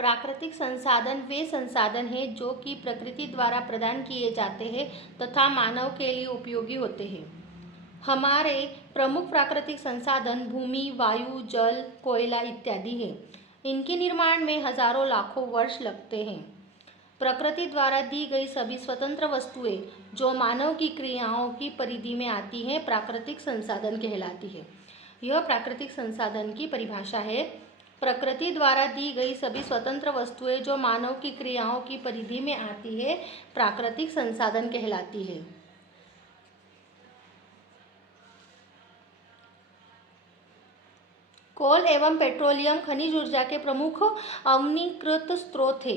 प्राकृतिक संसाधन वे संसाधन हैं जो कि प्रकृति द्वारा प्रदान किए जाते हैं तथा मानव के लिए उपयोगी होते हैं। हमारे प्रमुख प्राकृतिक संसाधन भूमि, वायु, जल, कोयला इत्यादि हैं। इनके निर्माण में हजारों लाखों वर्ष लगते हैं। प्रकृति द्वारा दी गई सभी स्वतंत्र वस्तुएं जो मानव की क्रियाओं की परिधि में आती हैं प्राकृतिक संसाधन कहलाती है। यह प्राकृतिक संसाधन की परिभाषा है। प्रकृति द्वारा दी गई सभी स्वतंत्र वस्तुएं जो मानव की क्रियाओं की परिधि में आती है प्राकृतिक संसाधन कहलाती है। कोल एवं पेट्रोलियम खनिज ऊर्जा के प्रमुख अवनीकृत स्रोत थे।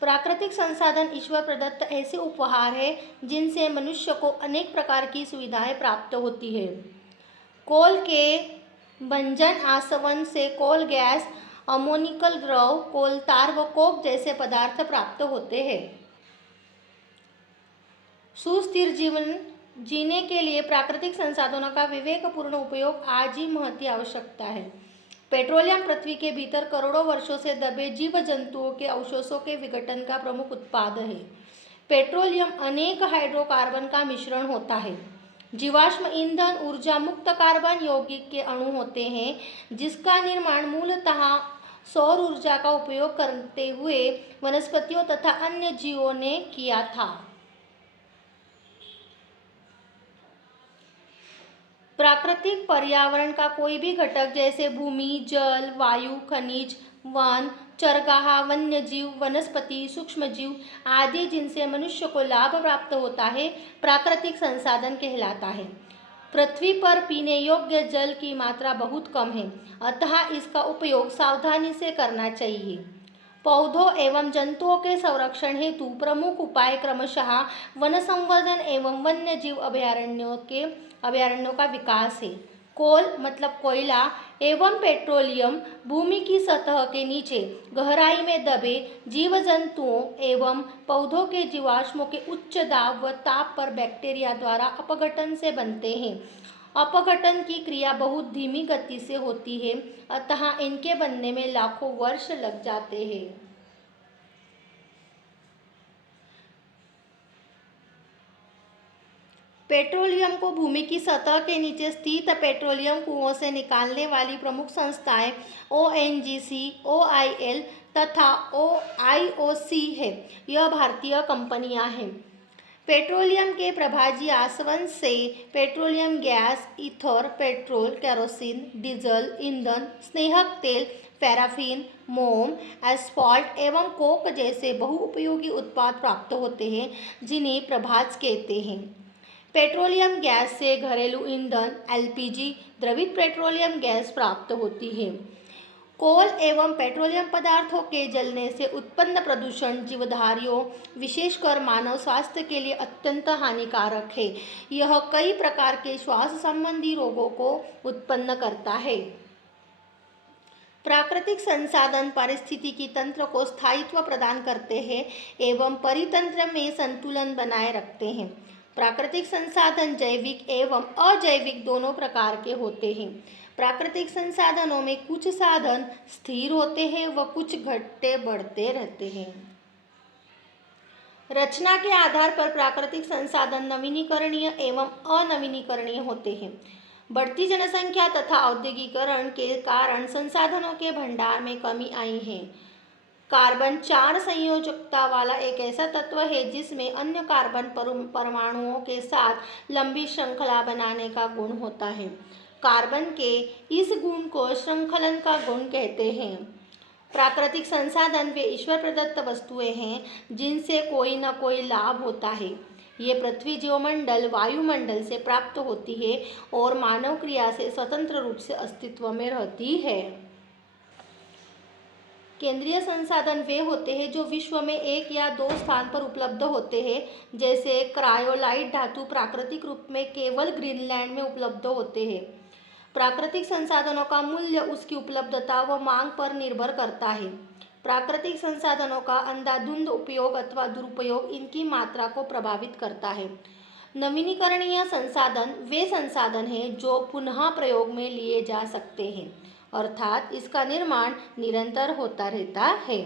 प्राकृतिक संसाधन ईश्वर प्रदत्त ऐसे उपहार है जिनसे मनुष्य को अनेक प्रकार की सुविधाएं प्राप्त होती है। कोल के भंजन आसवन से कोल गैस, अमोनिकल द्रव, कोलतार व कोक जैसे पदार्थ प्राप्त होते हैं। सुस्थिर जीवन जीने के लिए प्राकृतिक संसाधनों का विवेकपूर्ण उपयोग आज ही महती आवश्यकता है। पेट्रोलियम पृथ्वी के भीतर करोड़ों वर्षों से दबे जीव जंतुओं के अवशेषों के विघटन का प्रमुख उत्पाद है। पेट्रोलियम अनेक हाइड्रोकार्बन का मिश्रण होता है। जीवाश्म ईंधन ऊर्जा मुक्त कार्बन यौगिक के अणु होते हैं जिसका निर्माण मूलतः सौर ऊर्जा का उपयोग करते हुए वनस्पतियों तथा अन्य जीवों ने किया था। प्राकृतिक पर्यावरण का कोई भी घटक जैसे भूमि, जल, वायु, खनिज, वन, चरगाह, वन्य जीव, वनस्पति, सूक्ष्मजीव आदि जिनसे मनुष्य को लाभ प्राप्त होता है प्राकृतिक संसाधन कहलाता है। पृथ्वी पर पीने योग्य जल की मात्रा बहुत कम है, अतः इसका उपयोग सावधानी से करना चाहिए। पौधों एवं जंतुओं के संरक्षण हेतु प्रमुख उपाय क्रमशः वन संवर्धन एवं वन्य जीव अभयारण्यों का विकास है। कोल मतलब कोयला एवं पेट्रोलियम भूमि की सतह के नीचे गहराई में दबे जीव जंतुओं एवं पौधों के जीवाश्मों के उच्च दाब व ताप पर बैक्टीरिया द्वारा अपघटन से बनते हैं। अपघटन की क्रिया बहुत धीमी गति से होती है, अतः इनके बनने में लाखों वर्ष लग जाते हैं। पेट्रोलियम को भूमि की सतह के नीचे स्थित पेट्रोलियम कुओं से निकालने वाली प्रमुख संस्थाएं ONGC, OIL तथा IOC है। यह भारतीय कंपनियां हैं। पेट्रोलियम के प्रभाजी आसवन से petroleum gas, ether, petrol, kerosene, diesel, ईंधन, स्नेहक तेल, पैराफिन, मोम, एस्फॉल्ट एवं कोक जैसे बहुउपयोगी उत्पाद प्राप्त होते हैं जिन्हें प्रभाज कहते हैं। पेट्रोलियम गैस से घरेलू ईंधन LPG द्रवित पेट्रोलियम गैस प्राप्त होती है। कोल एवं पेट्रोलियम पदार्थों के जलने से उत्पन्न प्रदूषण जीवधारियों विशेषकर मानव स्वास्थ्य के लिए अत्यंत हानिकारक है। यह कई प्रकार के श्वास संबंधी रोगों को उत्पन्न करता है। प्राकृतिक संसाधन पारिस्थितिकी तंत्र को स्थायित्व प्रदान करते हैं एवं परितंत्र में संतुलन बनाए रखते हैं। प्राकृतिक संसाधन जैविक एवं अजैविक दोनों प्रकार के होते हैं। प्राकृतिक संसाधनों में कुछ साधन स्थिर होते हैं व कुछ घटते बढ़ते रहते हैं। रचना के आधार पर प्राकृतिक संसाधन नवीनीकरणीय एवं अनवीनीकरणीय होते हैं। बढ़ती जनसंख्या तथा औद्योगिकरण के कारण संसाधनों के भंडार में कमी आई है। कार्बन 4 संयोजकता वाला एक ऐसा तत्व है जिसमें अन्य कार्बन परमाणुओं के साथ लंबी श्रृंखला बनाने का गुण होता है। कार्बन के इस गुण को श्रृंखलन का गुण कहते हैं। प्राकृतिक संसाधन वे ईश्वर प्रदत्त वस्तुएं हैं जिनसे कोई न कोई लाभ होता है। ये पृथ्वी जीवमंडल वायुमंडल से प्राप्त होती है और मानव क्रिया से स्वतंत्र रूप से अस्तित्व में रहती है। केंद्रीय संसाधन वे होते हैं जो विश्व में एक या दो स्थान पर उपलब्ध होते हैं, जैसे क्रायोलाइट धातु प्राकृतिक रूप में केवल ग्रीनलैंड में उपलब्ध होते हैं। प्राकृतिक संसाधनों का मूल्य उसकी उपलब्धता व मांग पर निर्भर करता है। प्राकृतिक संसाधनों का अंधाधुंध उपयोग अथवा दुरुपयोग इनकी मात्रा को प्रभावित करता है। नवीनीकरणीय संसाधन वे संसाधन हैं जो पुनः प्रयोग में लिए जा सकते हैं, अर्थात इसका निर्माण निरंतर होता रहता है।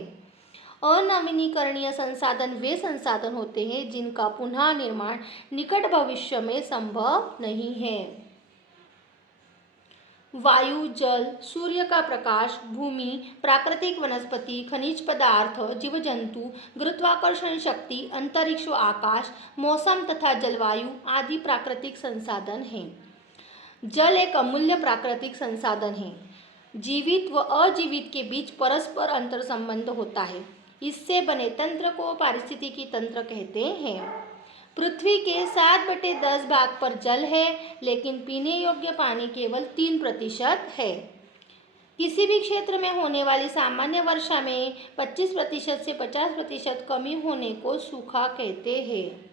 अनवीनीकरणीय संसाधन वे संसाधन होते हैं जिनका पुनः निर्माण निकट भविष्य में संभव नहीं है। वायु, जल, सूर्य का प्रकाश, भूमि, प्राकृतिक वनस्पति, खनिज पदार्थ, जीव जंतु, गुरुत्वाकर्षण शक्ति, अंतरिक्ष व आकाश, मौसम तथा जलवायु आदि प्राकृतिक संसाधन हैं। जल एक अमूल्य प्राकृतिक संसाधन है। जीवित व अजीवित के बीच परस्पर अंतर संबंध होता है। इससे बने तंत्र को पारिस्थितिकी तंत्र कहते हैं। पृथ्वी के 7/10 भाग पर जल है, लेकिन पीने योग्य पानी केवल 3% है। किसी भी क्षेत्र में होने वाली सामान्य वर्षा में 25% से 50% कमी होने को सूखा कहते हैं।